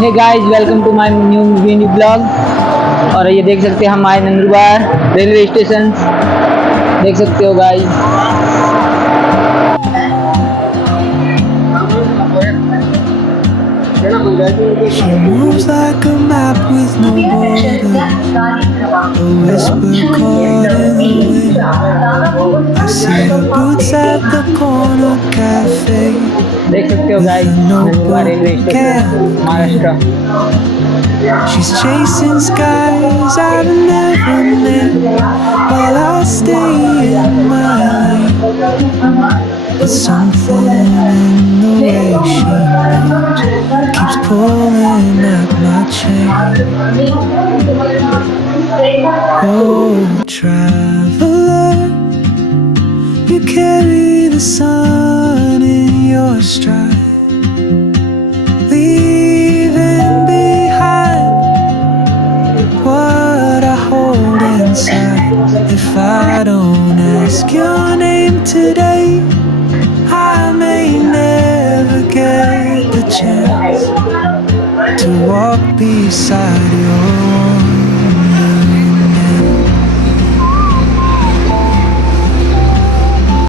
Hey guys, welcome to my new mini blog. और ये देख सकते हैं हम आए नंदुरबार रेलवे स्टेशन, देख सकते हो guys. She moves like a map with no border, a whisper caught in the wind. I see her boots at the corner cafe, देख सकते हो with guys, a Nandurbar railway notebook station, and Maharashtra. she's chasing skies I've never met, while I stay in my lane. But something in the way she moves keeps pulling at my chain. Oh, traveler, you carry the sun in your stride, leaving behind what I hold inside. If I don't ask your name today, I may never get the chance to walk beside your